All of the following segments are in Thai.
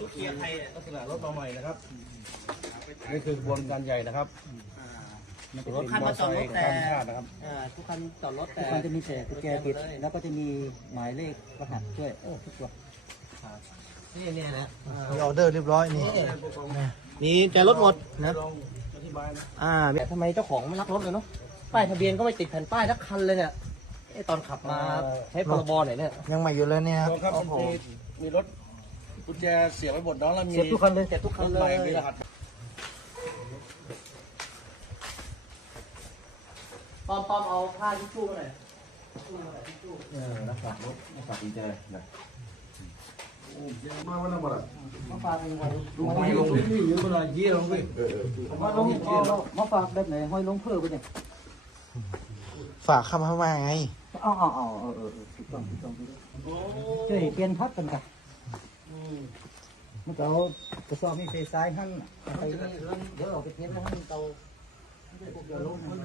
ลูกเกียร์ไทยลักษณะรถมาใหม่นะครับนี่คือกระบวนการใหญ่นะครับรถคันมาจอดรถแต่ทุกคันจอรถแต่ทุกคันจะมีแต่กุญแจปิดแล้วก็จะมีหมายเลขรหัสด้วยโอ้ทุกตัวนี่เนี่ยนะออเดอร์เรียบร้อยนี่นี่แต่รถหมดนะอ่าแต่ทำไมเจ้าของไม่รักรถเลยเนาะป้ายทะเบียนก็ไม่ติดแผ่นป้ายสักคันเลยเนี่ย ไอตอนขับมาใช้พรบไหนเนี่ยยังใหม่อยู่เลยเนี่ยครับลองครับมันมีมีรถกุญแจเสียบไว้บนน้องแล้วมีเสียบทุกคันเลยเสียบทุกคัรนถเลใหม่ยมีรหัสปอมปอมเอาผ้าทิชชู่มาหน่อยรักษารถรักษากุญแจนะมาวันนั้นหมดอะมาฝากเป็นไงดูไม่ลงนี่เยอะเวลาเยี่ยลงไปมาลงมาฝากแบบไหนห้อยลงเพิ่มไปเนี่ยฝากคำเข้ามาไง อ๋ออ๋ออ๋อเออเออถูกต้องถูกต้องเจ้เปลี่ยนพัดกันกันมันก็เอากระสอบมีเฟซ้ายหั่นไปเดี๋ยวเอาไปเทปแล้วหั่นเตาเดี๋ยวลงมัน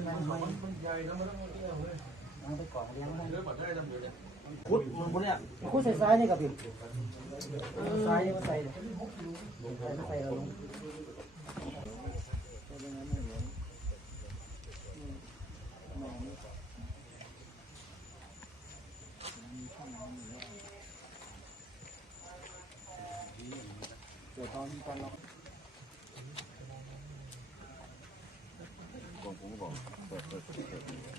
มันใหญ่นะมันต้องเที่ยวเลยเอาไปก่อนเลี้ยงได้เลือดบัดได้ทำเนี่ยพุทธมันพุทธเนี่ยคู่ใส่ซ้ายนี่กับพี่ซ้ายนี่ก็ใส่เลยใส่ไม่ใส่เอาลง 我当一般了，光不保，再再怎？